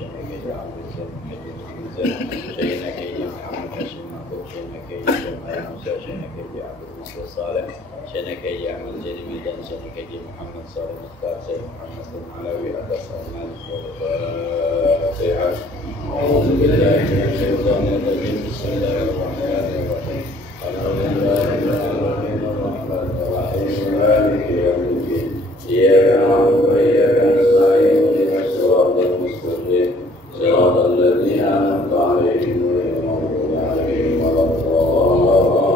شأنك جعفر شأنك حمزة شأنك محمد هاشم محمود شأنك جمال موسى شأنك جعفر محمد صالح شأنك أحمد جليل ميدان شأنك محمد صالح مختار سيد محمد المعلوي أباس أحمد الفاتحة أعوذ بالله من الشيطان الرجيم بسم الله الرحمن الرحيم الحمد لله رب العالمين الرحمن الرحيم مالك يوم الدين إياك نعبد وإياك نستعين اهدنا الصراط المستقيم صراط الذين أنعمت عليهم غير المغضوب عليهم ولا الضالين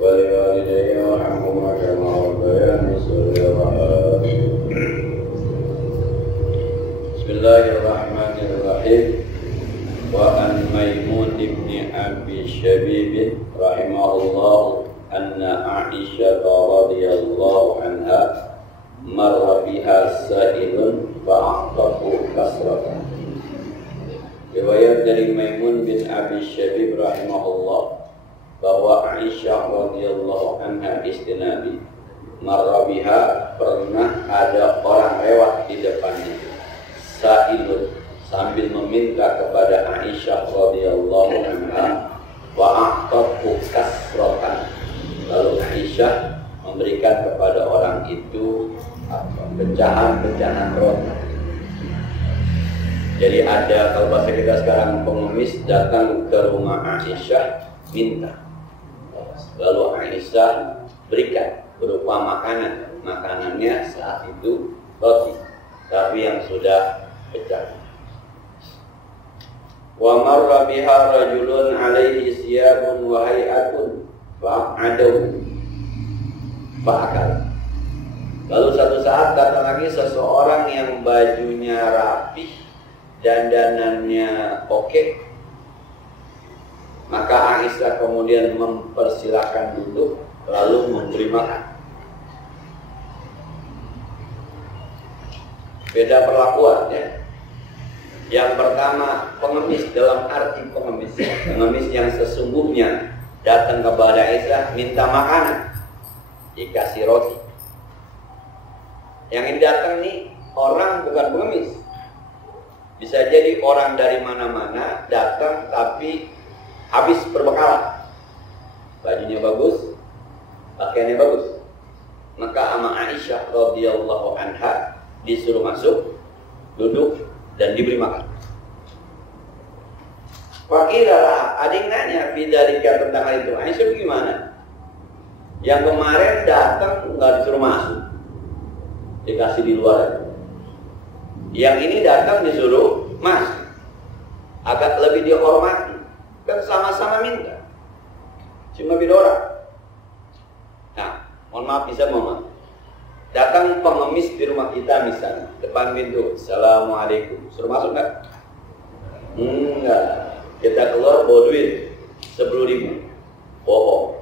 ولوالدي وارحمهما كما ربياني صغيرا بسم الله الرحمن الرحيم وعن ميمون بن أبي شبيب رحمه الله أن عائشة رضي الله عنها مر بها سائل فأعطته كسرة. Riwayat dari Maimun bin Abi Syabib rahimahullah bahwa Aisyah radhiyallahu anha istri Nabi marra biha, pernah ada orang lewat di depannya, sa'ilun, sambil meminta kepada Aisyah radhiyallahu anha, wa a'tatu kasratan, lalu Aisyah memberikan kepada orang itu pecahan-pecahan roti. Jadi ada, kalau bahasa kita sekarang, pengemis datang ke rumah Aisyah minta, lalu Aisyah berikan berupa makanan. Makanannya saat itu roti, tapi yang sudah pecah. Wa marra biha rajulun alaihi siyabun wa hay'atun fa'adahu fa'akal. Lalu satu saat datang lagi seseorang yang bajunya rapih, dandanannya oke. Maka Aisyah kemudian mempersilahkan duduk, lalu memberi makan. Beda perlakuan ya. Yang pertama pengemis, dalam arti pengemis, pengemis yang sesungguhnya datang kepada Aisyah minta makanan, dikasih roti. Yang ini datang nih orang bukan pengemis, bisa jadi orang dari mana-mana datang tapi habis perbekalan, bajunya bagus, pakaiannya bagus. Maka ama Aisyah radhiyallahu anha disuruh masuk, duduk, dan diberi makan. Wakilah, ada yang nanya bidalika tentang hal itu. Aisyah bagaimana? Yang kemarin datang nggak disuruh masuk, dikasih di luar. Yang ini datang disuruh masuk, agak lebih dihormati. Kan sama-sama minta, cuma beda orang. Nah, mohon maaf, bisa mohon. Datang pengemis di rumah kita misalnya, depan pintu, assalamualaikum, suruh masuk nggak? Enggak. Kita keluar bawa duit 10.000, bohong,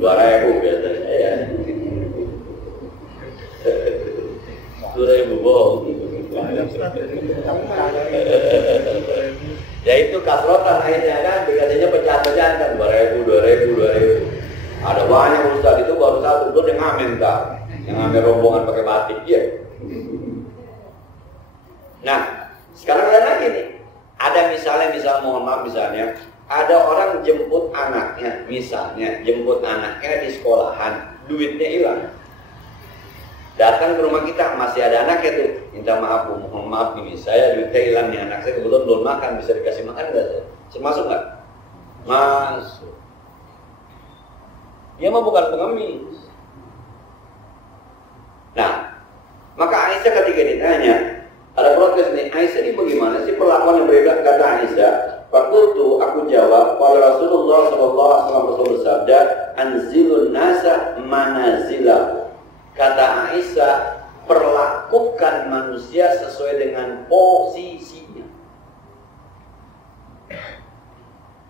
2.000 biasanya ya. 2.000 bohong. Ya itu kasrotan akhirnya kan, dikasihnya pecahan-pecahan kan, 2.000. Ada banyak ustaz itu baru satu, itu yang ngamen tak, yang ngamen rombongan pakai batik ya. Nah, sekarang ada lagi nih, ada misal mohon maaf misalnya, ada orang jemput anaknya, misalnya jemput anaknya di sekolahan, duitnya hilang. Datang ke rumah kita, masih ada anaknya tuh, minta maaf Bu, mohon maaf ini, saya duitnya hilang nih, anak saya kebetulan belum makan, bisa dikasih makan nggak saya? Masuk nggak? Masuk. Dia mah bukan pengemis. Nah, maka Aisyah ketika ditanya, ada protes nih, Aisyah ini bagaimana sih perlakuan yang berbeda? Kata Aisyah, fakultu, aku jawab, kalau Rasulullah SAW bersabda, anzilun nasa manazilahu. Kata Aisyah, perlakukan manusia sesuai dengan posisinya.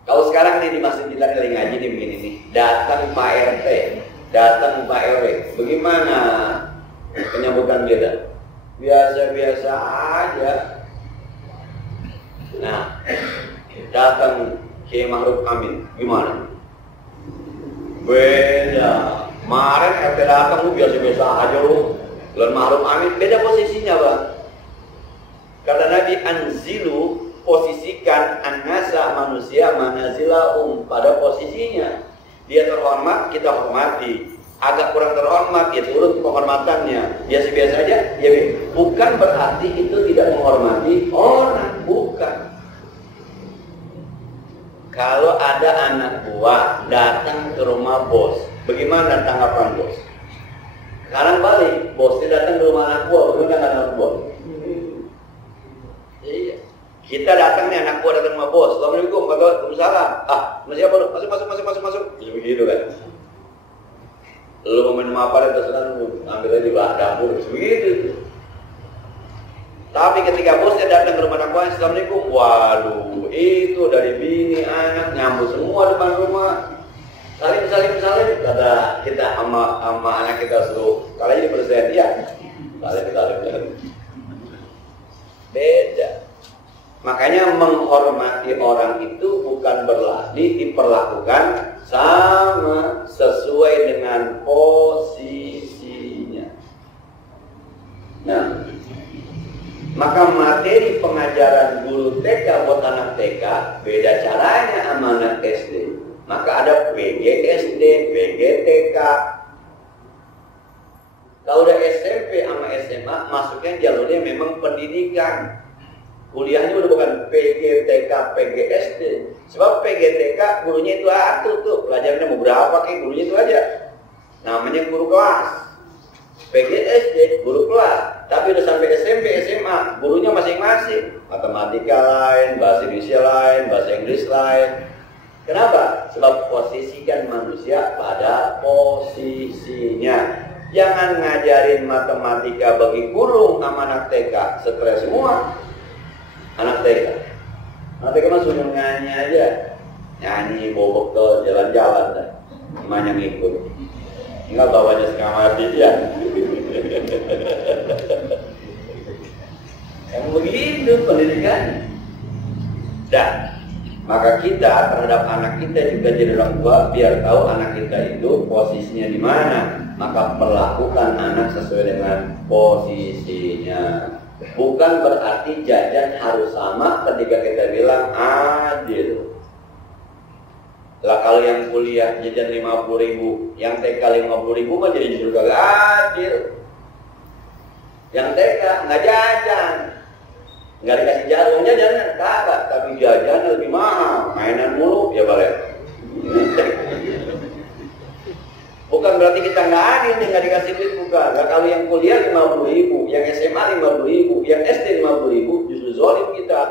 Kalau sekarang nih di masjid kita lagi ngaji nih begini nih, datang Pak RT, datang Pak RW, bagaimana penyambutan kita? Biasa-biasa aja. Nah, datang Kiai Ma'ruf Amin, gimana? Beda. Kemarin RT datang lu biasa-biasa aja lu. Bulan Ma'ruf Amin beda posisinya, Bang. Nabi anzilu, posisikan annasa manusia manazilahum pada posisinya. Dia terhormat, kita hormati. Agak kurang terhormat, ya turun penghormatannya. Biasa-biasa aja, ya bukan berarti itu tidak menghormati orang, bukan. Kalau ada anak buah datang ke rumah bos, bagaimana tanggapan bos? Sekarang balik, bosnya datang ke rumah anak buah, bagaimana anak buah? Iya. Kita datang nih, anak buah datang ke rumah bos. Assalamualaikum, waalaikumsalam. Masih apa lu? Masuk. Ya, begitu kan. Lu mau minum apa, terserah lu, ambil aja di dapur, begitu. Tapi ketika bosnya datang ke rumah anak buah, assalamualaikum, waduh, itu dari bini, anak, nyambut semua depan rumah. Salim, kata kita sama anak kita suruh, kali ini present, ya. Salim. Beda. Makanya menghormati orang itu bukan berarti diperlakukan sama sesuai dengan posisinya. Nah, maka materi pengajaran guru TK buat anak TK beda caranya sama anak SD. Maka ada PGSD, PGTK. Kalau udah SMP sama SMA, masuknya jalurnya memang pendidikan. Kuliahnya udah bukan PGTK, PGSD. Sebab PGTK gurunya itu tuh pelajarannya mau berapa kayak gurunya itu aja. Namanya guru kelas. PGSD guru kelas. Tapi udah sampai SMP, SMA, gurunya masing-masing. Matematika lain, bahasa Indonesia lain, bahasa Inggris lain. Kenapa? Sebab posisikan manusia pada posisinya. Jangan ngajarin matematika bagi guru sama anak TK, stres semua. Anak TK mah suruh nyanyi aja, nyanyi bobok ke jalan-jalan dah, emangnya ngikut, enggak bawanya sekamar dia. Yang begitu pendidikan. Dan maka kita terhadap anak kita juga jadi orang tua biar tahu anak kita itu posisinya di mana, maka perlakukan anak sesuai dengan posisinya. Bukan berarti jajan harus sama ketika kita bilang adil. Lah kalau yang kuliah jajan 50.000, yang TK 50.000 mah jadi justru kagak adil. Yang TK nggak jajan, nggak dikasih jajan kagak, tapi jajan lebih mahal, mainan mulu ya balik. Bukan berarti kita nggak adil, nggak dikasih duit, bukan. Nah, kalau yang kuliah 50.000, yang SMA 50.000, yang SD 50.000, justru zalim kita.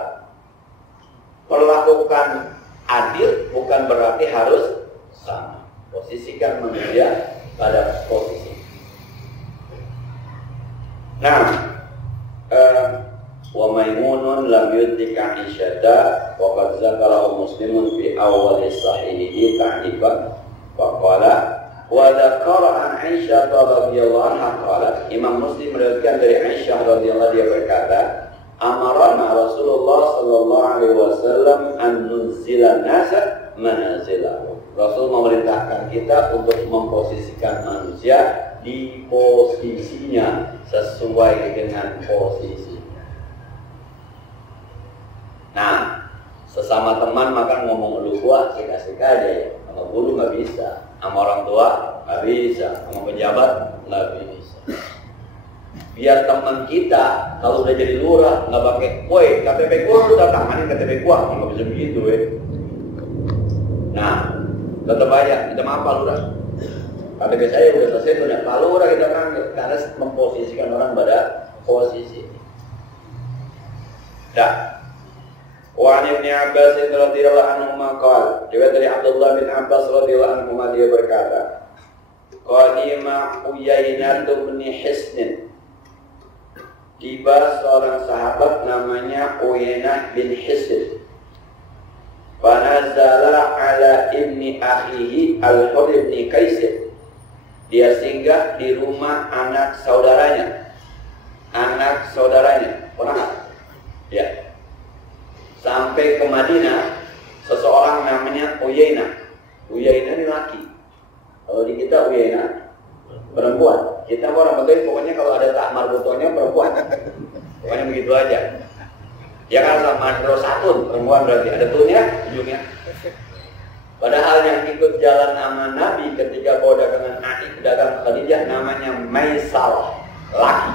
Perlakukan adil bukan berarti harus sama. Posisikan manusia pada posisi. Nah, wa maimunun lam yudika isyada wa qad zakara muslimun fi awal sahihi ta'ifan wa qala wa dzakara an Aisyah radhiyallahu anha qalat. Imam Muslim meriwayatkan dari Aisyah radhiyallahu dia berkata, amarana Rasulullah sallallahu alaihi wasallam an nunzila nasa manazilahu. Rasul memerintahkan kita untuk memposisikan manusia di posisinya sesuai dengan posisinya. Nah, sesama teman makan ngomong lu gua asik-asik aja ya. Sama guru nggak bisa, sama orang tua nggak bisa, sama pejabat nggak bisa. Biar teman kita kalau udah jadi lurah nggak pakai, woi KTP gua lu tanganin KTP gua, nggak bisa begitu Nah, tetap aja kita maaf Pak Lurah. KTP saya udah selesai tuh, Pak Lurah kita panggil karena memposisikan orang pada posisi. Dah. Wa Ibnu Abbas radhiyallahu anhu maqal, riwayat dari Abdullah bin Abbas radhiyallahu anhu dia berkata, qadima Uyainah bin Hisn. Tiba seorang sahabat namanya Uyainah bin Hisn. Fanazala ala ibni akhihi al-Hurr bin Qais. Dia singgah di rumah anak saudaranya. Pernah? Ya. Sampai ke Madinah, seseorang namanya Uyainah. Uyainah ini laki. Kalau di kita Uyainah perempuan. Kita orang Betawi pokoknya kalau ada tak marbutonya perempuan. Pokoknya begitu aja. Ya kan sama Madrosatun, perempuan berarti ada tunnya, ujungnya. Padahal yang ikut jalan sama Nabi ketika bawa dagangan Atik dagang Khadijah namanya Maisarah, laki.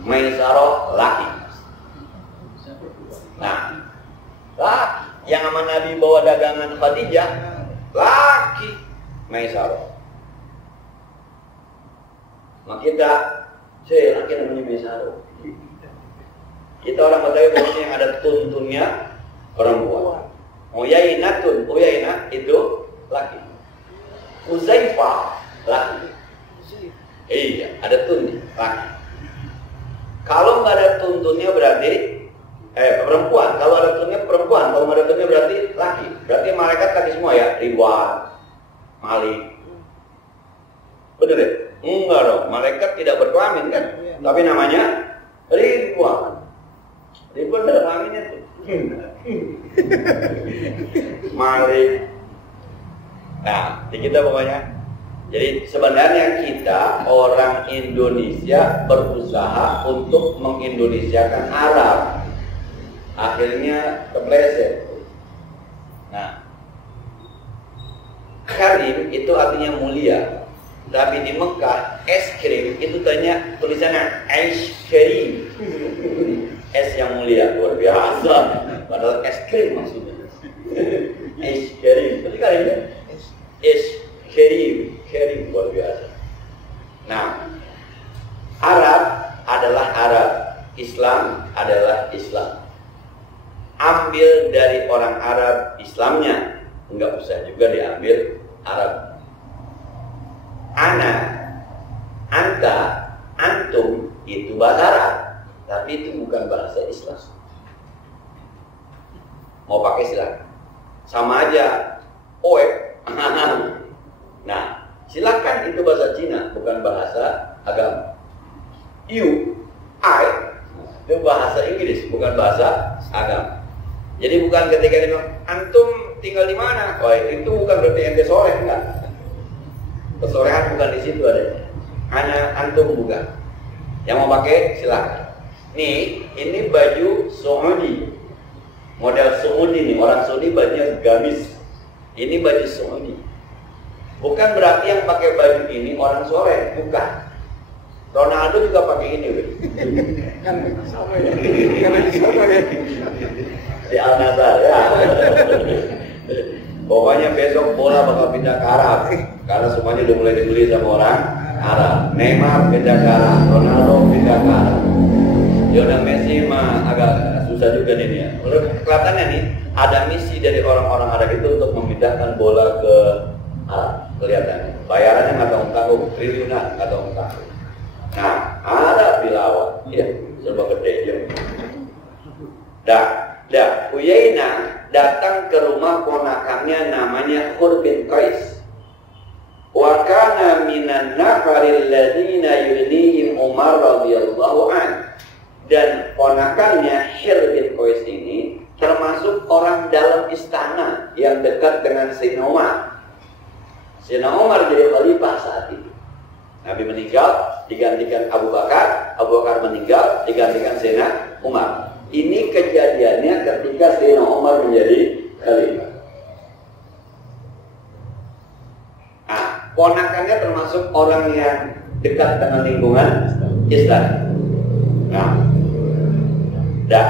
Maisarah, laki. Nah, laki yang sama Nabi bawa dagangan Khadijah, laki Maisarah. Maka kita, saya laki namanya Maisarah. Kita orang Betawi pokoknya yang ada tuntunnya perempuan. Uyainatun, Uyainah itu laki. Uzaifah laki. Iya, ada tunnya laki. Kalau nggak ada tuntunnya berarti perempuan. Kalau ada tunnya perempuan, kalau nggak ada tunnya berarti laki. Berarti malaikat laki semua ya, Ridwan, Malik. Bener ya? Enggak dong, malaikat tidak berkelamin kan? Tapi namanya Ridwan. Ridwan ada kelaminnya tuh. Malik. Nah, di kita pokoknya. Jadi sebenarnya kita orang Indonesia berusaha untuk mengindonesiakan Arab. Akhirnya kepleset. Nah, karim itu artinya mulia. Tapi di Mekah es krim itu tanya tulisannya es krim. Es yang mulia, luar biasa. Padahal es krim maksudnya. Es krim. Tapi kali ini es krim, krim luar biasa. Nah, Arab adalah Arab, Islam adalah Islam. Ambil dari orang Arab Islamnya, enggak usah juga diambil Arab. Ana, anta, antum itu bahasa Arab. Tapi itu bukan bahasa Islam. Mau pakai silakan. Sama aja. Oe. Nah, silakan itu bahasa Cina, bukan bahasa agama. You, I, itu bahasa Inggris, bukan bahasa agama. Jadi bukan ketika dia bilang, antum tinggal di mana? Oh, itu bukan berarti ente sore, enggak. Kesorehan bukan di situ adanya. Hanya antum bukan. Yang mau pakai silakan. Nih, ini baju Saudi. Model Saudi nih, orang Saudi bajunya gamis. Ini baju Saudi. Bukan berarti yang pakai baju ini orang sore, bukan. Ronaldo juga pakai ini, kan sama ya. Kan sama ya. Di Al-Nassr ya. Pokoknya besok bola bakal pindah ke Arab. Karena semuanya udah mulai dibeli sama orang Arab. Neymar pindah ke Arab, Ronaldo pindah ke Arab. Lionel Messi mah agak susah juga nih ya. Kelihatannya nih ada misi dari orang-orang Arab itu untuk memindahkan bola ke Arab. Kelihatannya bayarannya nggak tanggung-tanggung, triliunan nggak tanggung-tanggung. Nah, Arab dilawan, ya serba gede aja. Dah, Uyainah datang ke rumah ponakannya namanya Hur bin Qais. Wa kana minan nafaril ladina yunihim Umar radhiyallahu anhu. Dan ponakannya Hur bin Qais ini termasuk orang dalam istana yang dekat dengan Sayyidina Umar. Sayyidina Umar jadi khalifah saat itu. Nabi meninggal, digantikan Abu Bakar. Abu Bakar meninggal, digantikan Sayyidina Umar. Ini kejadiannya ketika Sayyidina Umar menjadi khalifah. Nah, ponakannya termasuk orang yang dekat dengan lingkungan Islam. Nah,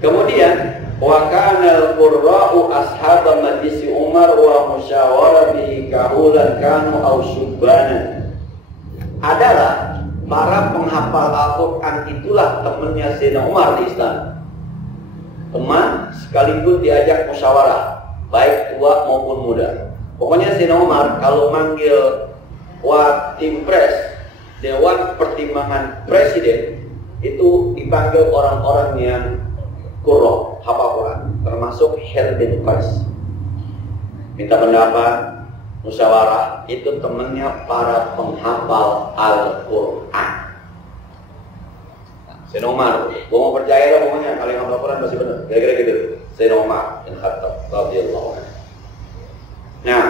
kemudian wa kana al-qurra'u ashab majlis Umar wa musyawara bihi kahulan kanu aw syubbanan. Adalah para penghafal Al-Quran itulah temannya Sayyidina Umar di istana. Teman sekaligus diajak musyawarah, baik tua maupun muda. Pokoknya Sayyidina Umar kalau manggil tim pres, Dewan Pertimbangan Presiden, itu dipanggil orang-orang yang qurra, hafal Quran, termasuk Hur bin Qais. Minta pendapat, musyawarah, itu temannya para penghafal Al-Quran. Sayyidina Umar, gua mau percaya lah pokoknya kalau yang hafal Quran pasti benar. Kira-kira gitu. Sayyidina Umar bin Khattab radhiyallahu anhu. Nah,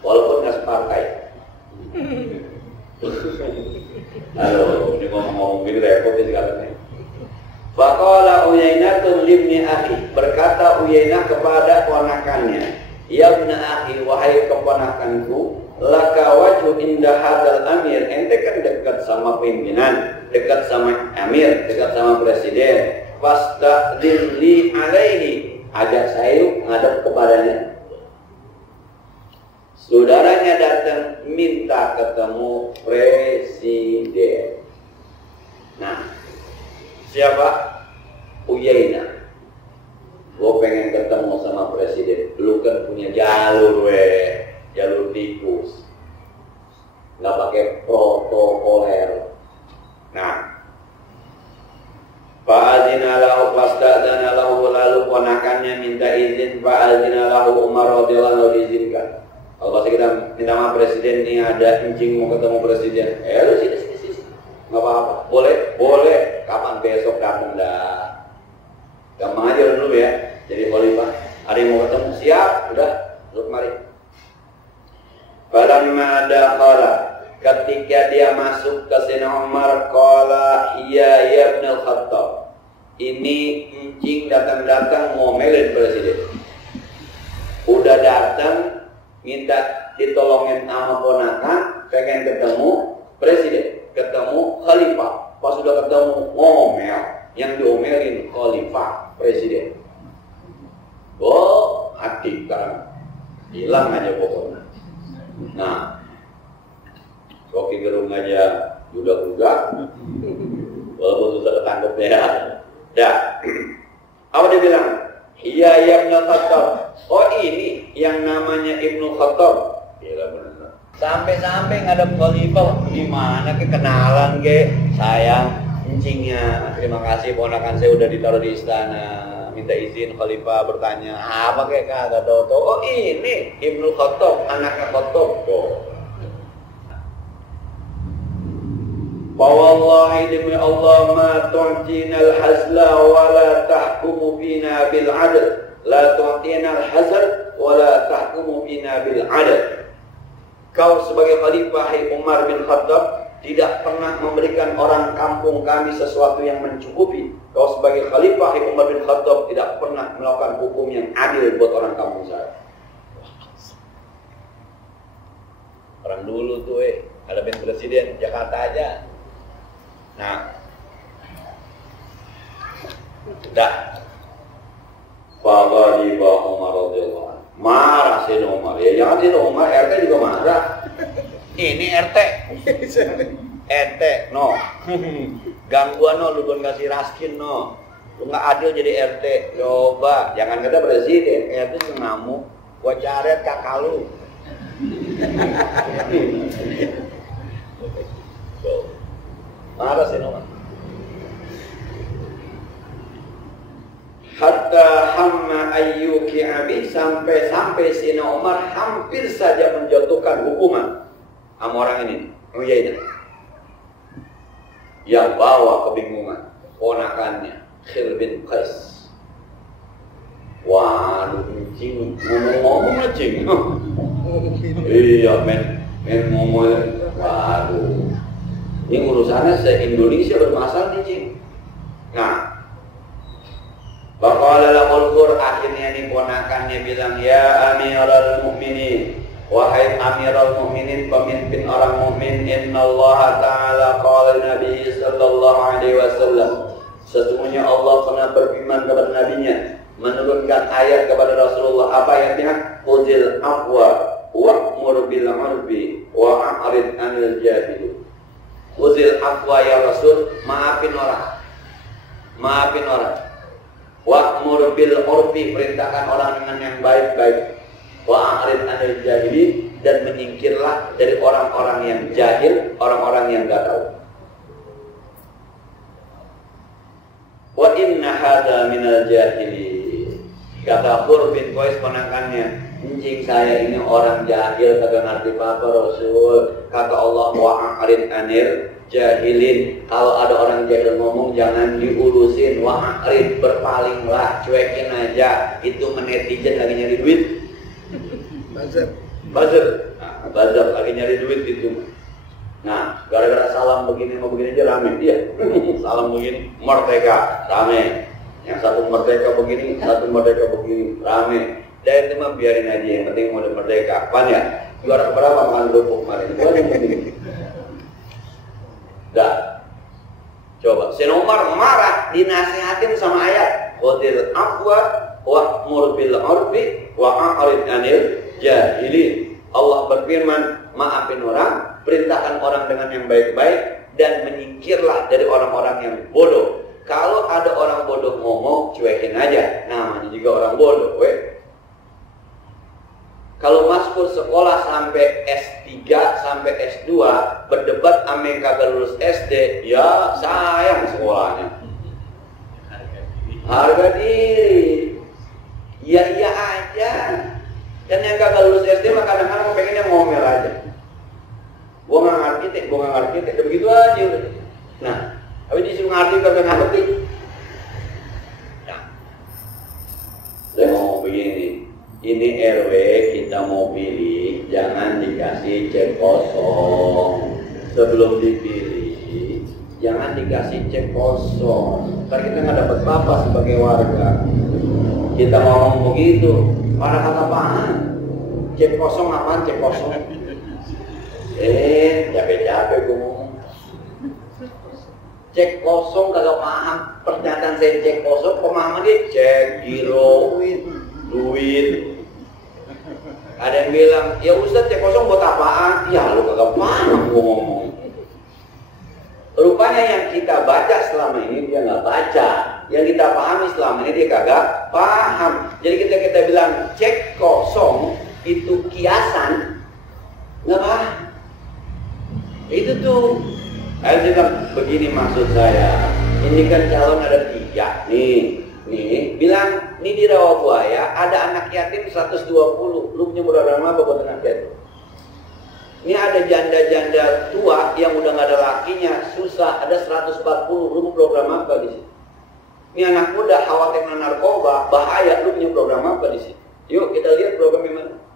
walaupun nggak separtai. Aduh, ini ngomong-ngomong gini repot sih sekarang nih. Faqala Uyainatun libni akhi, berkata Uyainah kepada ponakannya, ya ibna akhi, wahai keponakanku, laka wajhu inda hadzal amir, ente kan dekat sama pimpinan, dekat sama amir, dekat sama presiden, fastadzin li alaihi, ajak saya yuk ngadep kepadanya. Saudaranya datang minta ketemu presiden. Nah, siapa? Uyainah. Gue pengen ketemu sama presiden. Lu kan punya jalur, jalur tikus, nggak pakai protokoler. Nah, fa'adzina lahu fastadzana lahu, lalu ponakannya minta izin. Fa'adzina lahu, Umar radhiyallahu anhu diizinkan. Kalau pas kita minta sama presiden, nih ada encing mau ketemu presiden, lu sini, nggak apa-apa, boleh, kapan besok datang dah, gampang aja dulu ya, jadi khalifah, ada yang mau ketemu, siap, udah, lu kemari. Falamma dakhala, ketika dia masuk ke Sayyidina Umar, qala iya ya Ibnul Khattab, ini encing datang-datang ngomelin presiden, udah datang minta ditolongin sama ponakan, pengen ketemu presiden, ketemu khalifah. Pas sudah ketemu ngomel, yang diomelin khalifah presiden. Hati kan hilang aja pokoknya. Nah, Rocky Gerung aja juga, walaupun susah ketangkep ya. Dah, apa dia bilang? Iya ya Ibnu Khattab. Oh ini yang namanya Ibnu Khattab. Gila benar. Sampai-sampai ngadep khalifah, gimana kenalan ke? Sayang, encingnya. Terima kasih ponakan saya udah ditaruh di istana. Minta izin khalifah bertanya, apa kayak kagak tahu. Oh ini Ibnu Khattab, anaknya Khattab. Wallahi demi Allah ma tu'tina al-hazla wa la tahkumu fina bil 'adl. La tu'tina al-hazl wa la tahkumu fina bil 'adl. Kau sebagai khalifah Umar bin Khattab tidak pernah memberikan orang kampung kami sesuatu yang mencukupi. Kau sebagai khalifah Umar bin Khattab tidak pernah melakukan hukum yang adil buat orang kampung saya. Orang dulu tuh hadapin presiden Jakarta aja. Nah, dah, Fawadi Umar radhiyallahu anhu. Marah Sayyidina Umar. Ya jangan Sayyidina Umar, RT juga marah. Ini RT, no. Gangguan no, lu belum kasih raskin no. Lu nggak adil jadi RT. Coba, jangan kata presiden. RT tuh ngamuk. Gua caret kakak lu. Marah sih Umar. Hatta hamma ayyuki abi, sampai Sayyidina Umar hampir saja menjatuhkan hukuman sama orang ini, Uyainah, yang bawa kebingungan ponakannya Khir bin Qais. Waduh, encing ngomong encing. Iya men ngomong. Waduh, ini urusannya se-Indonesia bermasalah nih cing. Nah, Baqala lahul Qur, akhirnya nih ponakannya bilang, ya Amirul Mukminin, wahai Amirul Mukminin, pemimpin orang mukmin, innallaha ta'ala qala Nabi sallallahu alaihi wasallam, sesungguhnya Allah pernah berfirman kepada nabinya, menurunkan ayat kepada Rasulullah. Apa ayatnya? Khudhil afwa wa'mur bil 'urfi wa a'rid 'anil jahilin. Khudhil afwa ya Rasul, maafin orang. Wa'mur bil 'urfi, perintahkan orang dengan yang baik-baik. Wa a'rid 'anil jahilin, dan menyingkirlah dari orang-orang yang jahil, orang-orang yang enggak tahu. Wa inna hadza minal jahilin. Kata Khur bin Qais ponakannya, encing saya ini orang jahil, kagak ngerti apa Rasul. Kata Allah, wa a'rid 'anil jahilin. Kalau ada orang jahil ngomong jangan diurusin. Wa a'rid, berpalinglah, cuekin aja. Itu netizen lagi nyari duit. Buzzer. Nah, buzzer lagi nyari duit itu. Nah, gara-gara salam begini mau begini aja rame dia. Salam begini, merdeka, rame. Yang satu merdeka begini, satu merdeka begini, rame. Dan itu mah biarin aja, yang penting mau merdeka. Apaan ya? Juara berapa makan kerupuk kemarin? Itu aja yang penting. Dah. Coba, Sayyidina Umar marah, dinasihatin sama ayat khudil afwa wa'mur bil 'urfi wa'rid 'anil jahilin. Allah berfirman, maafin orang, perintahkan orang dengan yang baik-baik, dan menyingkirlah dari orang-orang yang bodoh. Kalau ada orang bodoh ngomong, cuekin aja. Namanya juga orang bodoh, weh. Kalau masuk sekolah sampai S3 sampai S2 berdebat sama yang kagak lulus SD, ya sayang sekolahnya. Harga diri. Iya aja. Dan yang kagak lulus SD mah kadang-kadang pengennya ngomel aja. Gua nggak ngerti, begitu aja udah. Nah, tapi disuruh ngerti kagak ngerti. Nah, saya ngomong begini, ini RW kita mau pilih, jangan dikasih cek kosong. Sebelum dipilih, jangan dikasih cek kosong. Ntar kita nggak dapat apa sebagai warga. Kita ngomong begitu, para kata apaan? Cek kosong apaan? Cek kosong? Capek-capek gue ngomong. Cek kosong kagak paham. Pernyataan saya cek kosong, pemahaman dia cek giro, duit. Ada yang bilang, ya Ustaz cek kosong buat apaan? Ya lu kagak paham gue ngomong. Rupanya yang kita baca selama ini dia nggak baca. Yang kita pahami selama ini dia kagak paham. Jadi kita bilang cek kosong itu kiasan, nggak paham. Itu tuh. Saya bilang begini maksud saya. Ini kan calon ada 3 nih. Bilang ini di Rawabuaya ada anak yatim 120. Lu punya program apa buat anak yatim? Ini ada janda-janda tua yang udah nggak ada lakinya, susah, ada 140. Lu program apa di sini? Ini anak muda khawatir narkoba, bahaya. Lu punya program apa di sini? Yuk kita lihat program gimana.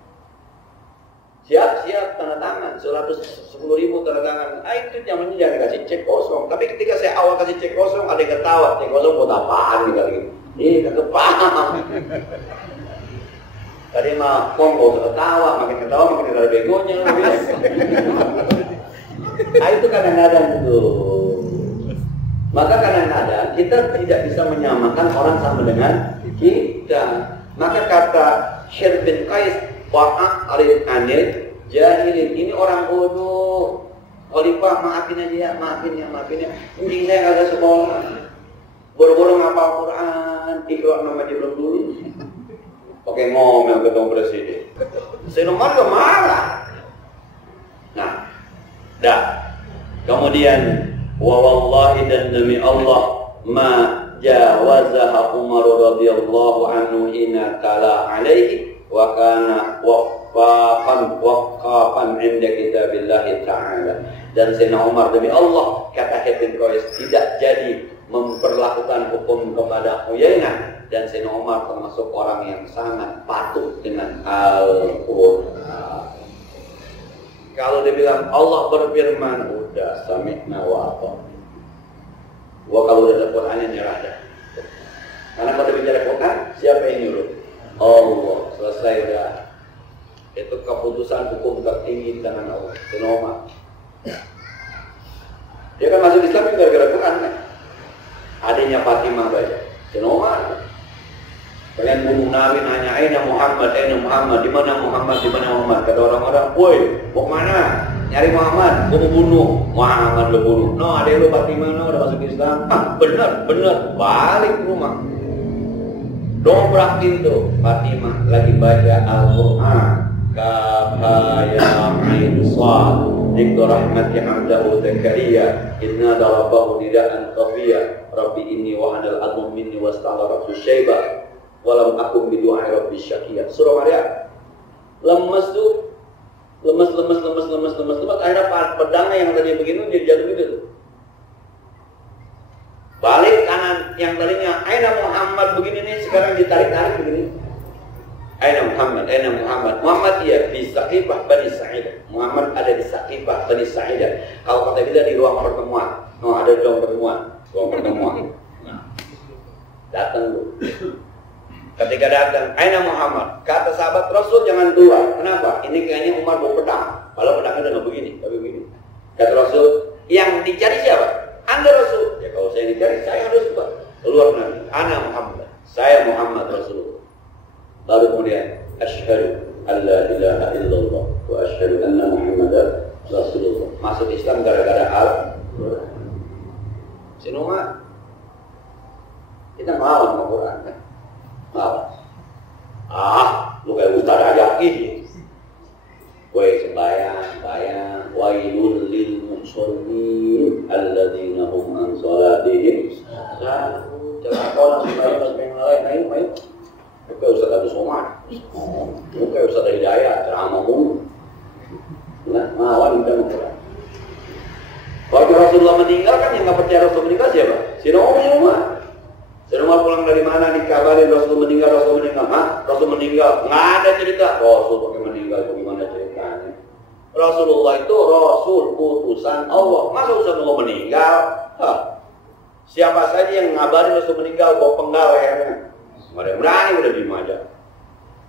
Siap, tanda tangan, 110.000 tanda tangan. Itu zamannya jangan kasih cek kosong. Tapi ketika saya awal kasih cek kosong, ada yang ketawa, cek kosong buat apaan nih kali ini? Kagak paham. Tadi mah kok gak usah ketawa, makin ada begonya. Itu kadang-kadang tuh. Maka kadang-kadang kita tidak bisa menyamakan orang sama dengan kita. Maka kata Syekh bin Qais, wa'rid 'anil jahilin, ini orang bodoh. Khalifah maafin aja ya, maafin ya. Mungkin saya kagak sekolah. Boro-boro ngapal Quran, ikrar nama dia belum dulu. Pakai ngomel ketemu presiden. Sayyidina Umar gak marah. Nah, dah. Kemudian wa wallahi, dan demi Allah, ma jawazaha Umar radhiyallahu anhu hina tala alaihi wa kana waqafan 'inda kitabillahi ta'ala. Dan Sayyidina Umar demi Allah, kata Ibn Qais, tidak jadi memperlakukan hukum kepada Uyainah, dan Sayyidina Umar termasuk orang yang sangat patuh dengan Al-Quran. Kalau dia bilang Allah berfirman, udah sami'na wa ata'na. Wah, kalau udah ada Qurannya nyerah dah. Karena kalau bicara Quran, siapa yang nyuruh? Allah. Selesai udah. Itu keputusan hukum tertinggi di tangan Allah. Sayyidina Umar. Dia kan masuk Islam gara-gara Quran kan? Adiknya Fatimah baca. Sayyidina Umar pengen bunuh Nabi, nanya aina Muhammad, di mana Muhammad? Kata orang-orang, woi, mau kemana? Nyari Muhammad, gua mau bunuh. Muhammad lo bunuh. No, adek lu Fatimah udah masuk Islam. Bener, balik ke rumah. Dobrak pintu, Fatimah lagi baca Al-Quran. Kafaya min sad, diktu rahmat yang amdahu Zakaria, inna darabahu nida'an khafiyya, Rabbi inni wa'anal admu minni wasta'ala rasul syaiba, walam akum bidu'ai Rabbi syakiyya. Surah Maryam. Lemes, akhirnya pedangnya yang tadi begini jadi jatuh gitu. Balik kanan, yang tadinya aina Muhammad begini nih, sekarang ditarik-tarik begini. Aina Muhammad, aina Muhammad. Muhammad ya di Saqifah Bani Sa'idah. Muhammad ada di Saqifah Bani Sa'idah. Kalau kata kita di ruang pertemuan. Oh, ada di ruang pertemuan. Ruang pertemuan. Nah, datang dulu. Ketika datang, aina Muhammad. Kata sahabat Rasul jangan keluar. Kenapa? Ini kayaknya Umar bawa pedang. Kalau pedangnya udah nggak begini, tapi begini. Kata Rasul, yang dicari siapa? Anda Rasul. Ya kalau saya dicari, saya harus keluar nanti. Ana Muhammad. Saya Muhammad Rasulullah. Lalu kemudian asyhadu alla ilaha illallah wa asyhadu anna Muhammadar Rasulullah. Masuk Islam gara-gara Al-Quran. Sinuma kita melawan Al-Quran kan? Melawan. Lu kayak ustaz aja ini. Kowe sembahyang, wailul lil musallin alladzina hum an salatihim sahun. Jangan orang sembahyang lain, ayo. Bukan Ustaz Abdul Somad, bukan Ustaz Hidayat, ceramah mulu. Nah, melawan kita Al-Quran. Waktu Rasulullah meninggal kan yang nggak percaya Rasul meninggal siapa? Si Umar. Si Umar pulang dari mana dikabarin Rasul meninggal. Rasul meninggal, nggak ada cerita. Rasul pakai meninggal, bagaimana ceritanya? Rasulullah itu Rasul utusan Allah. Masa Rasulullah meninggal? Siapa saja yang ngabarin Rasul meninggal, bawa penggal lehernya. Nggak ada yang berani, udah diem aja.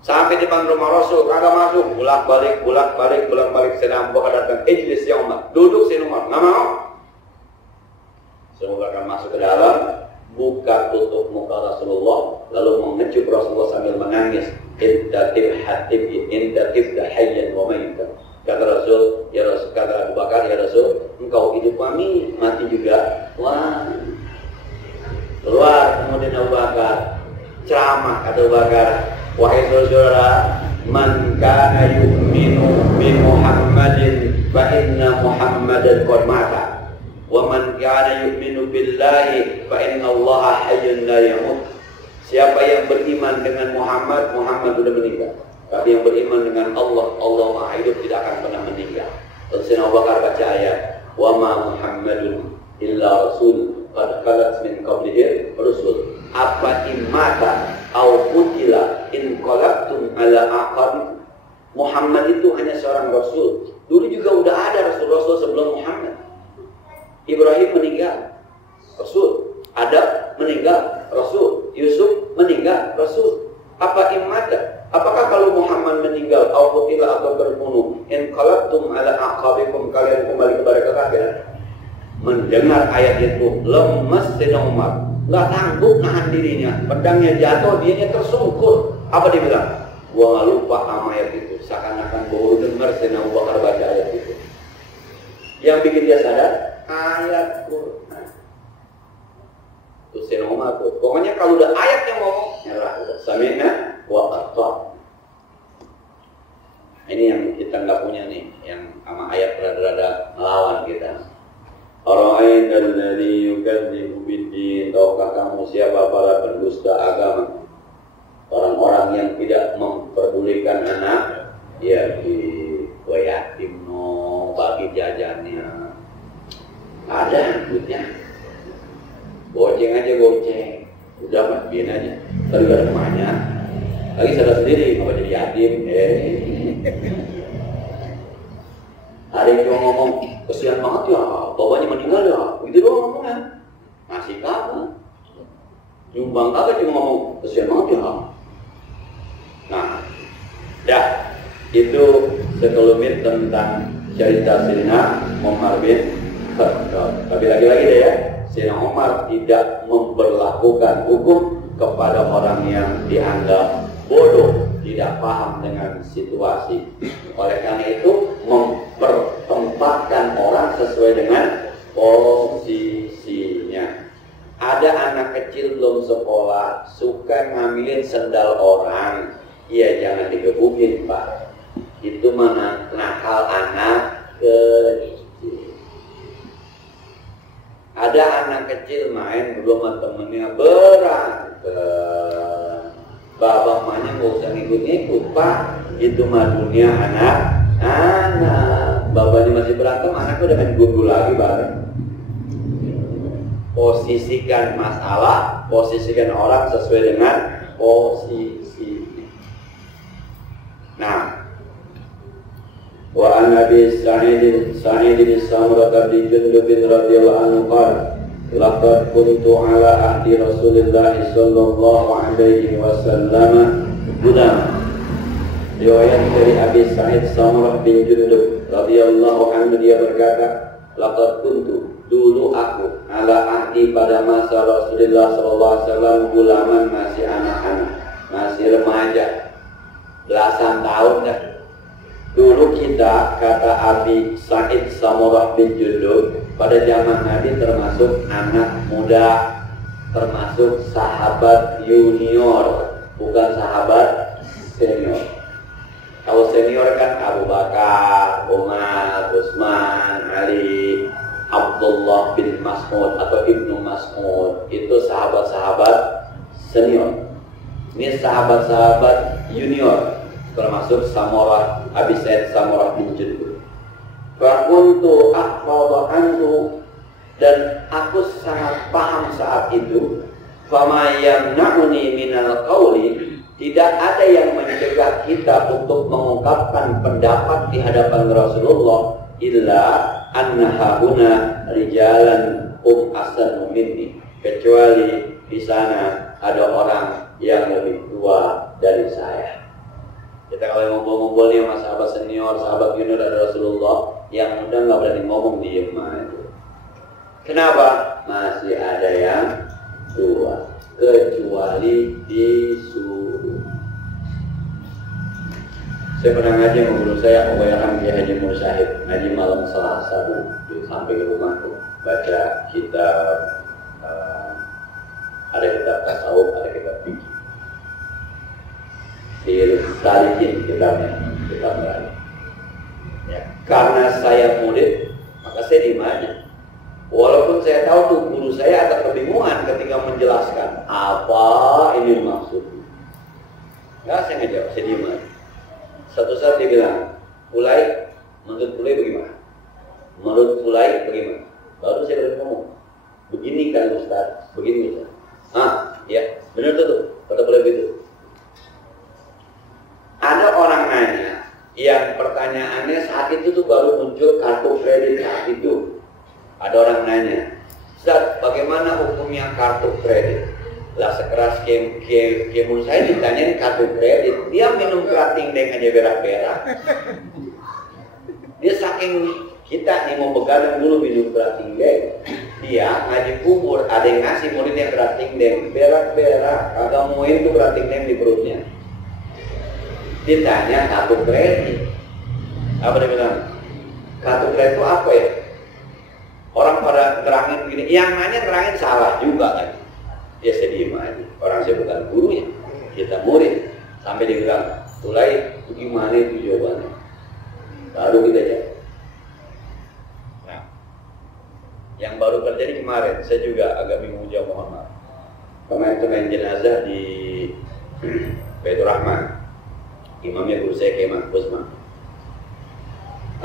Sampai di depan rumah Rasul, kagak masuk, bolak balik. Sayyidina Abu Bakar datang, ijlis ya Umar, duduk Sayyidina Umar, nggak mau. Sayyidina Umar masuk ke dalam, buka tutup muka Rasulullah, lalu mengecup Rasulullah sambil menangis. Intatib dahayyan wa mayyitan. Kata Rasul, kata Abu Bakar, ya Rasul, engkau hidup kami, mati juga. Wah. Keluar kemudian Abu Bakar ceramah, kata Abu Bakar, wahai saudara, man kana yu'minu bi Muhammadin fa inna Muhammadan qad mata wa man kana yu'minu billahi fa inna Allaha hayyun la yamut. Siapa yang beriman dengan Muhammad, Muhammad sudah meninggal. Tapi yang beriman dengan Allah, Allah Maha hidup, tidak akan pernah meninggal. Lalu Sayyidina Abu Bakar baca ayat, wa ma Muhammadun illa rasul qad khalat min qablihi rusul. Apa imata au qutila in qalabtum ala aqabikum. Muhammad itu hanya seorang rasul. Dulu juga udah ada rasul-rasul sebelum Muhammad. Ibrahim meninggal, rasul. Adam meninggal, rasul. Yusuf meninggal, rasul. Apa imata? Apakah kalau Muhammad meninggal au qutila atau terbunuh, in qalabtum ala aqabikum, kalian kembali kepada kekafiran? Mendengar ayat itu, lemes Sayyidina Umar. Nggak sanggup nahan dirinya, pedangnya jatuh, dianya tersungkur. Apa dia bilang? Gua nggak lupa sama ayat itu. Seakan-akan gua dengar Sayyidina Abu Bakar baca ayat itu. Yang bikin dia sadar, ayat Quran. Terus Sayyidina Umar tuh, pokoknya kalau udah ayat yang ngomong, nyerah. Sami'na wa ata'na. Ini yang kita nggak punya nih, yang sama ayat rada-rada melawan kita. Ara'aital ladzi yukadzibu bid-din. Tahukah kamu siapa para pendusta agama? Orang-orang yang tidak memperdulikan anak, ya di yatim bagi jajannya. Ada duitnya. Goceng aja goceng. Udah mah biarin aja. Tapi gak ada kemana. Lagi sadar sendiri mau jadi yatim. Ada yang ngomong, kesian banget ya, bapaknya meninggal ya, begitu doang ngomongnya. Ngasih kagak, nyumbang kagak, cuma ngomong kesian banget ya. Nah, dah, itu sekelumit tentang cerita Sayyidina Umar bin Khattab. Tapi lagi-lagi deh ya, Sayyidina Umar tidak memperlakukan hukum kepada orang yang dianggap bodoh, tidak paham dengan situasi. Oleh karena itu mempertempatkan orang sesuai dengan posisinya. Ada anak kecil belum sekolah suka ngambilin sendal orang, ya jangan digebukin Pak. Itu mana nakal anak kecil. Ada anak kecil main belum sama temennya berantem. Bapak mamanya nggak usah ngikut-ngikut Pak, itu mah dunia anak-anak. Bapaknya masih berantem, anaknya udah main gundu lagi bareng. Posisikan masalah, posisikan orang sesuai dengan posisi. Nah, wa an Abi Sa'id bin Samurah bin Jundub radhiyallahu anhu qala laqad kuntu ala ahdi Rasulillah sallallahu alaihi wasallam gudam. Riwayat dari Abi Sa'id Samurah bin Jundub radhiyallahu anhu, dia berkata, laqad kuntu, dulu aku ala ahdi pada masa Rasulullah sallallahu alaihi wasallam gulaman, masih anak-anak, masih remaja, belasan tahun dah. Dulu kita, kata Abi Sa'id Samurah bin Jundub, pada zaman Nabi termasuk anak muda, termasuk sahabat junior, bukan sahabat senior. Kalau senior kan Abu Bakar, Umar, Utsman, Ali, Abdullah bin Mas'ud atau Ibnu Mas'ud, itu sahabat-sahabat senior. Ini sahabat-sahabat junior, termasuk Samurah, Abi Sa'id Samurah bin Jundub. Fa kuntu ahfadhu anhu, dan aku sangat paham saat itu. Fama yamna'uni minal qawli, tidak ada yang mencegah kita untuk mengungkapkan pendapat di hadapan Rasulullah illa anna hauna rijalan asanu minni, kecuali di sana ada orang yang lebih tua dari saya. Kita kalau ngobrol-ngobrol nih sama sahabat senior, sahabat junior dari Rasulullah, yang muda nggak berani ngomong, diem aja. Kenapa? Masih ada yang tua, kecuali disuruh. Saya pernah ngaji sama guru saya, Ubayran Kiai Haji Mursyahid, ngaji malam Selasa sampai ke rumahku, baca kitab, ada kitab tasawuf, ada kitab fikih. Ditarikin kitabnya, kitab berani. Ya, karena saya murid, maka saya diem aja. Walaupun saya tahu tuh guru saya agak kebingungan ketika menjelaskan apa ini maksudnya. Nggak, saya nggak jawab, saya diem aja. Satu saat dia bilang, Ulai, menurut Ulai bagaimana? Menurut Ulai bagaimana? Baru saya berani ngomong, begini kan Ustaz, begini Ustaz. Ya, benar tuh, kata Ulai begitu. Ada orang nanya, yang pertanyaannya saat itu tuh baru muncul kartu kredit saat itu. Ada orang nanya, Ustaz, bagaimana hukumnya kartu kredit? Lah sekeras kemun saya ditanyain kartu kredit, dia minum kerating deng aja berak-berak. Dia saking kita nih mau begadang dulu minum kerating deng, dia ngaji kubur, ada yang ngasih muridnya kerating deng, berak-berak, kagak muin tuh kerating deng di perutnya. Ditanya kartu kredit, apa dia bilang? Kartu kredit itu apa ya? Orang pada terangin begini, yang nanya terangin salah juga kan? Ya saya diem aja. Orang saya bukan gurunya, kita murid. Sampai dia bilang, Ulai, itu gimana itu jawabannya? Baru kita jawab. Nah, yang baru terjadi kemarin, saya juga agak bingung jawab, mohon maaf. Kemarin jenazah di Baitur Rahman. Imamnya guru saya Kiai Mahfuz.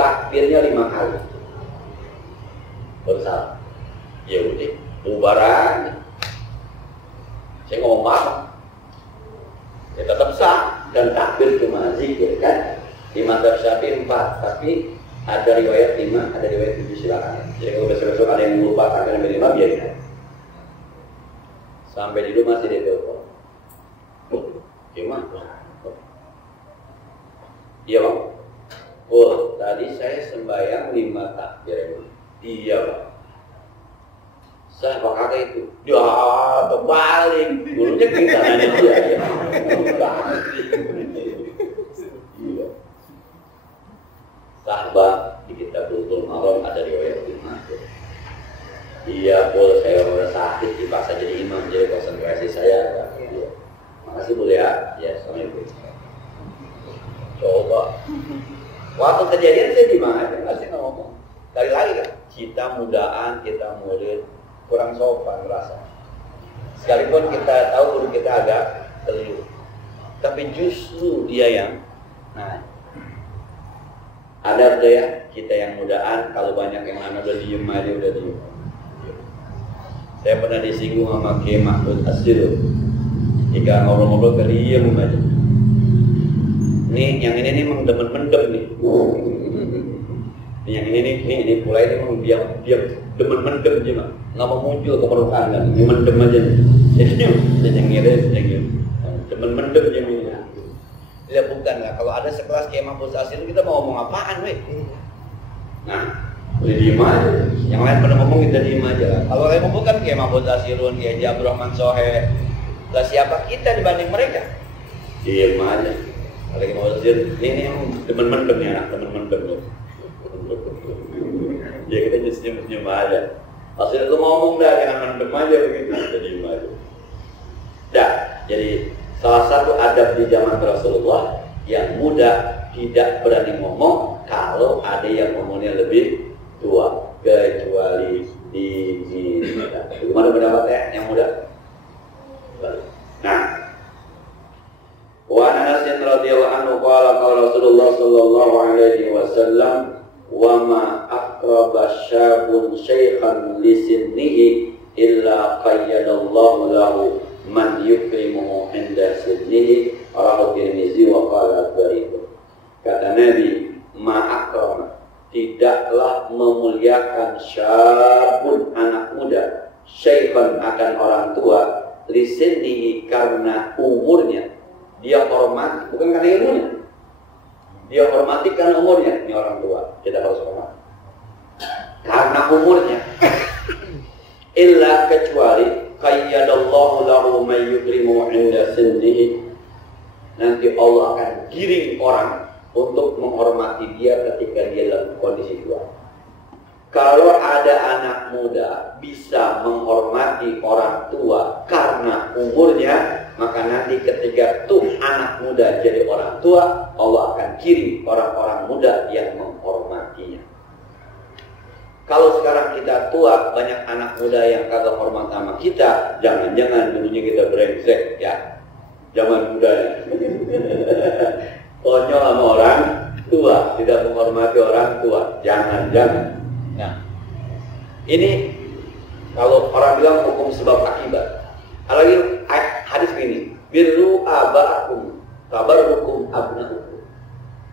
Takbirnya 5 kali. Bersalah. Ya udah, bubaran. Saya ngomong apa? Ya tetap sah, dan takbir cuma zikir kan. Di mazhab Syafi'i 4, tapi ada riwayat 5, ada riwayat 7, silakan. Jadi kalau besok-besok ada yang lupa takbir sampai 5, biarin. Sampai di rumah masih dia telepon. Gimana? Iya Bang. Oh, tadi saya sembahyang 5 takbir. Iya Bang. Saya apa kata itu? Ya, terbalik. Dulunya kita nanya dia. Ya. Iya. Sahabat di kitab Bulughul Maram ada riwayat 5. Iya, boleh saya udah sakit dipaksa jadi imam, jadi konsentrasi saya. Iya. Makasih boleh ya. Ya, assalamualaikum. Coba. Waktu kejadian saya di mana aja, nggak sih ngomong. Sekali lagi kan, kita mudaan, kita murid, kurang sopan merasa. Sekalipun kita tahu guru kita agak keliru, tapi justru dia yang, nah, ada ya kita yang mudaan, kalau banyak yang mana udah diem aja, udah diem. Saya pernah disinggung sama Kiai Mahfuz Asyil, jika ngobrol-ngobrol diem aja. nih yang ini nih memang demen-mendem nih. Yang ini mulai ini memang dia demen-mendem aja mah, nggak mau muncul ke permukaan kan, dia mendem aja. Jadi yang ini demen-mendem aja ini. Ya bukan lah, kalau ada sekelas Kiai Mahfuz Asir kita mau ngomong apaan weh? Nah, boleh diem aja. Yang lain pada ngomong kita diem aja lah. Kalau yang ngomong kan Kiai Mahfuz Asirun, Kiai Abdul Rahman Sohe. Lah siapa kita dibanding mereka? Diem aja. Kalau Kiai Mahfuz Asir, ini yang demen-mendem ya, anak demen-mendem loh. Ya kita just senyum-senyum aja. Asir itu ngomong dah, jangan mendem aja begitu. Kita diem aja. Dah, jadi salah satu adab di zaman Rasulullah yang muda tidak berani ngomong kalau ada yang ngomongnya lebih tua, kecuali diizinkan. Gimana pendapatnya yang muda? Nah, wa Anas radhiyallahu anhu qala Rasulullah sallallahu alaihi wasallam wa ma aqraba syabun shaykhan li sinnihi illa qayyadallahu lahu man yukrimuhu inda sinnihi rawahu Tirmizi wa qala Al-Barih. Kata Nabi, ma'akrama, tidaklah memuliakan syabun anak muda, syaikhun akan orang tua, lisinnihi karena umurnya. Dia hormati, bukan karena ilmunya. Dia hormati karena umurnya. Ini orang tua, kita harus hormati karena umurnya. Illa kecuali qayyadallahu lahu may yukrimu inda sinnihi, nanti Allah akan giring orang untuk menghormati dia ketika dia dalam kondisi tua. Kalau ada anak muda bisa menghormati orang tua karena umurnya, maka nanti ketika tuh anak muda jadi orang tua, Allah akan kirim orang-orang muda yang menghormatinya. Kalau sekarang kita tua, banyak anak muda yang kagak hormat sama kita, jangan-jangan dulunya kita brengsek ya. Zaman muda konyol sama orang tua, tidak menghormati orang tua, jangan-jangan. Nah, ini kalau orang bilang hukum sebab akibat. Apalagi hadis ini, birru aba'akum tabarrukum abna'ukum.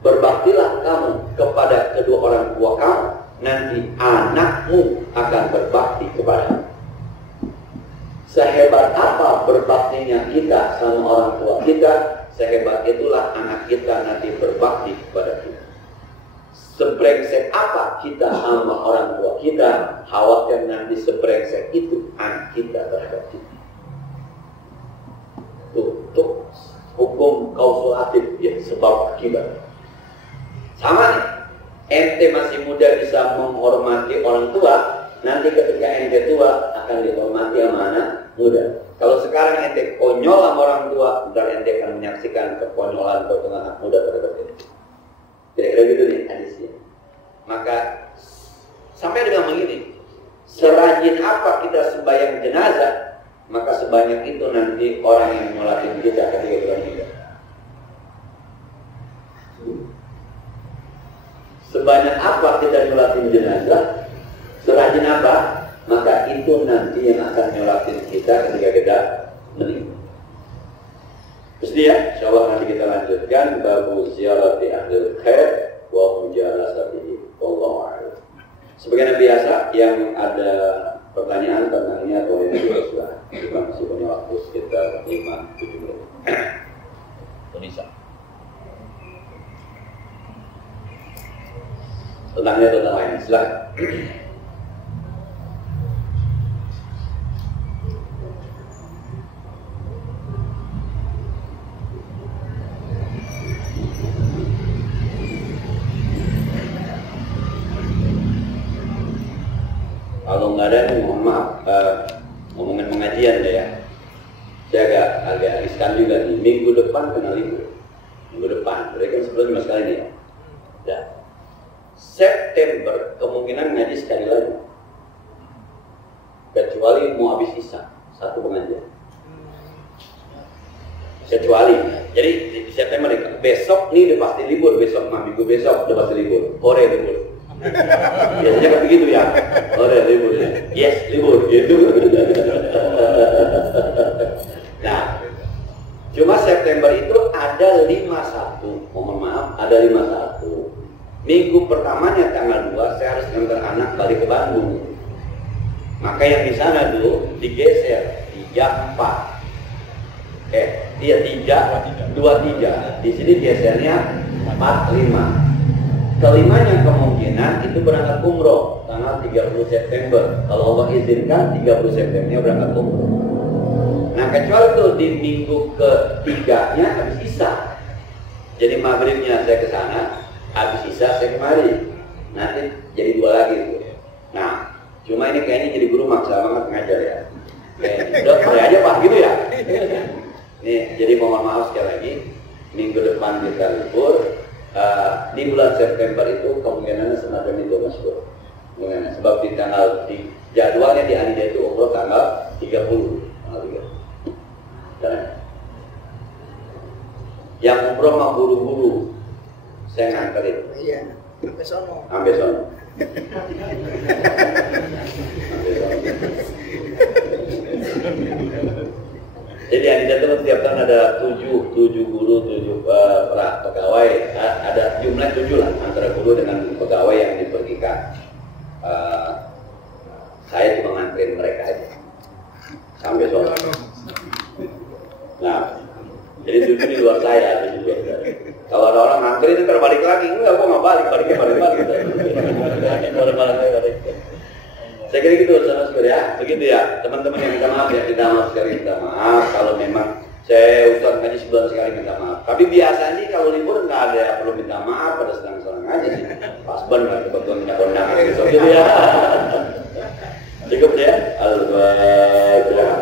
Berbaktilah kamu kepada kedua orang tua kamu, nanti anakmu akan berbakti kepadamu. Sehebat apa berbaktinya kita sama orang tua kita, sehebat itulah anak kita nanti berbakti kepada kita. Sebrengsek apa kita sama orang tua kita, khawatir nanti sebrengsek itu anak kita terhadap kita. Tuh hukum kausulatif ya, sebab akibat. Sama nih, ente masih muda bisa menghormati orang tua, nanti ketika ente tua akan dihormati sama anak muda. Kalau sekarang ente konyol sama orang tua, ntar ente akan menyaksikan kekonyolan anak muda terhadap ente. Kira-kira gitu nih hadisnya. Maka sampai dengan begini, serajin apa kita sembahyang jenazah, maka sebanyak itu nanti orang yang nyolatin kita ketika kita meninggal. Sebanyak apa kita nyolatin jenazah, serajin apa, maka itu nanti yang akan nyolatin kita ketika kita meninggal. Terus dia, insyaallah nanti kita lanjutkan babu ziyarati ahlil khair wa mujalasatihi. Wallahu a'lam. Sebagaimana biasa, yang ada pertanyaan tentang ini atau yang sudah kita masih punya waktu sekitar 5-7 menit. Bisa. Tentangnya tentang lain, silakan. Kalau nggak ada, mohon maaf, ngomongin pengajian deh ya. Saya agak riskan juga nih. Minggu depan kena libur. Minggu depan, mereka sebelum cuma sekali nih ya. Dan September kemungkinan ngaji sekali lagi. Kecuali mau habis Isya, satu pengajian. Kecuali, jadi di September ini, besok nih udah pasti libur, besok minggu besok udah pasti libur, sore libur. Biasanya kan begitu ya, sore libur ya, yes libur gitu. Nah, cuma September itu ada 51, mohon ada 51. Minggu pertamanya tanggal 2 saya harus ngantar anak balik ke Bandung. Maka yang di sana dulu digeser 3, 4. 3, 2, 3. Di sini gesernya 4, 5. Kelimanya kemungkinan itu berangkat umroh tanggal 30 September. Kalau Allah izinkan 30 Septembernya berangkat umroh. Nah kecuali itu di minggu ketiganya habis Isya. Jadi maghribnya saya ke sana, habis Isya saya kemari. Nanti jadi 2 lagi itu. Nah cuma ini kayaknya jadi guru maksa banget ngajar ya. Udah kali aja Pak gitu ya. Nih jadi mohon maaf sekali lagi. Minggu depan kita libur. Di bulan September itu kemungkinannya semacam itu Mas Bro. Sebab di jadwalnya di Anida itu umroh tanggal 30. Yang umroh mah buru-buru saya nganterin. Iya, sampai sono. Sampai sono. Jadi Anida itu setiap tahun ada 7 guru, 7 pegawai. Ada jumlah 7 lah antara guru dengan pegawai yang dipergikan. Saya cuma nganterin mereka aja sampai sono. Nah, jadi 7 di luar saya, 7 di luar saya. Kalau ada orang nganterin ntar balik lagi, enggak, gua nggak balik. Saya kira gitu sama sekali ya, begitu ya teman-teman yang minta maaf ya, kita maaf sekali minta maaf kalau memang saya Ustaz ngaji sebulan sekali minta maaf. Tapi biasanya kalau libur nggak ada yang perlu minta maaf, pada senang-senang aja sih. Pas benar kebetulan punya kondangan gitu ya. Cukup ya. Al-Fatihah.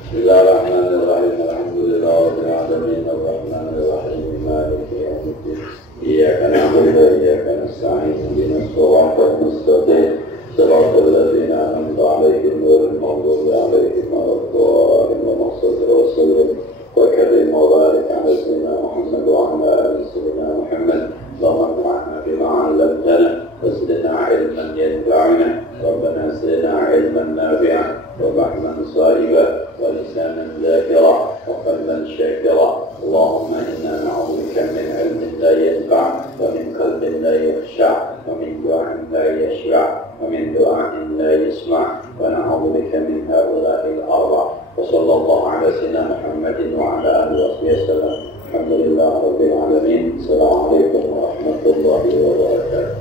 Bismillahirrahmanirrahim. Alhamdulillahirabbil alamin arrahmanir rahim maliki yaumiddin. Iyyaka na'budu wa iyyaka nasta'in ihdinas siratal mustaqim siratal ladzina an'amta 'alaihim ghairil maghdubi 'alaihim waladdallin. Allahumma shalli wa sallim wa barik 'ala sayyidina Muhammad wa 'ala ali sayyidina Muhammad. Allahumma anfa'na bima 'allamtana wa zidna 'ilman yanfa'una. Rabbana zidna 'ilman nafi'an wa fahman sa'iban wa lisanan dhakira wa qalban shakira. اللهم إنا نعوذ بك من علم لا ينفع ومن قلب لا يخشع ومن دعاء لا يشبع ومن دعاء لا يسمع ونعوذ بك من هؤلاء الأربع وصلى الله على سيدنا محمد وعلى آله وصحبه وسلم. الحمد لله رب العالمين. السلام عليكم ورحمة الله وبركاته.